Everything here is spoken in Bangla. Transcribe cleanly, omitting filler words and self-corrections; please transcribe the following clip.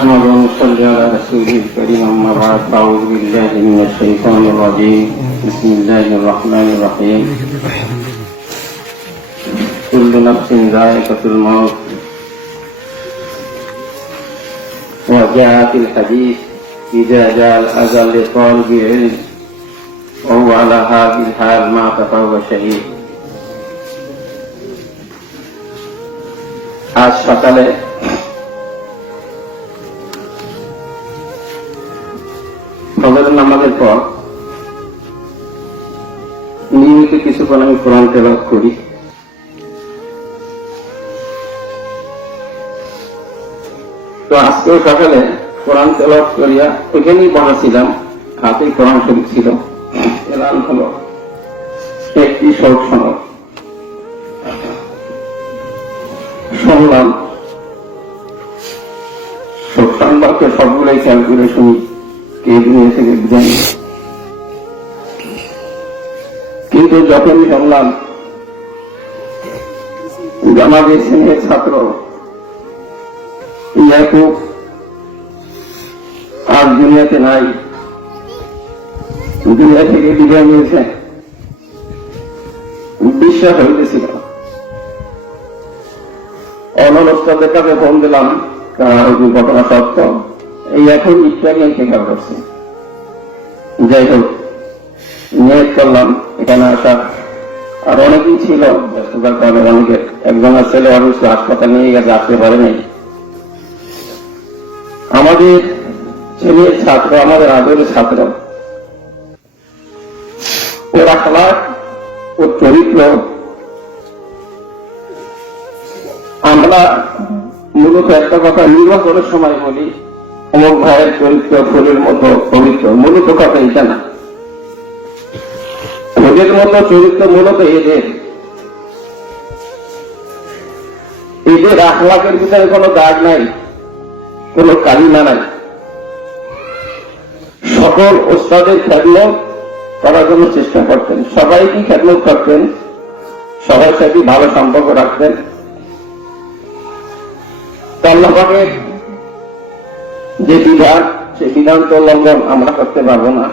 نحمد ونصلي على رسوله الكريم أما بعد أعوذ بالله من الشيطان الرجيم بسم الله الرحمن الرحيم كل نفس ذائقة الموت وجاء في الحديث إذا جاء الأجل لطالب علم وهو على هذه الحال مات فهو شهيد আজ সকালে ফজরের নামাজের পর নিয়মিত কিছুক্ষণ আমি কোরআন তেলাওয়াত করি। তো আজকেও সকালে কোরআন তেলাওয়াত করিয়া ওইখানেই বসেছিলাম, হাতে কোরআন শরীফ ছিল। এলান হলো একটি শোক সনদ শুনলাম। শোক সংবাদকে সবগুলোই খেয়াল করে শুনি, কে দুনিয়া থেকে বিদায় নিল। কিন্তু যখনই শুনলাম জামাতের শ্রেণীর ছাত্র ইয়াকুব আর দুনিয়াতে নাই, দুনিয়া থেকে বিদায় নিয়েছে, বিশ্বাস হইতেছিল। অনস্তাদের কাছে ফোন দিলাম, ঘটনা সত্য, এই এখন ইত্যাদি স্বীকার করছে। যাই হোক, নিয়োগ করলাম এখানে আসা। আর অনেকেই ছিল ব্যস্ততার কারণে, অনেকে একজনের ছেলে অবশ্য হাসপাতাল নিয়ে গেছে, আসতে পারে নাই। আমাদের ছেলের ছাত্র, আমাদের আদরের ছাত্র, ওর আখলাক, ওর চরিত্র আমরা মূলত একটা কথা নির্বাচনের সময় বলি, অমুক ভাইয়ের চরিত্র ফুলের মতো পবিত্র। মূলত কথা এটা না, ওদের মতো চরিত্র মূলত এদের আখলাকের ভিতরে কোনো দাগ নাই, কোনো কালিমা নাই। সকল ওস্তাদের খেদমত করার জন্য চেষ্টা করতেন, সবাইকে খেদমত করতেন, সবার সাথে ভালো সম্পর্ক রাখতেন। আল্লাহ পাকের যে বিধান, সে বিধান তো লঙ্ঘন আমরা করতে পারবো না।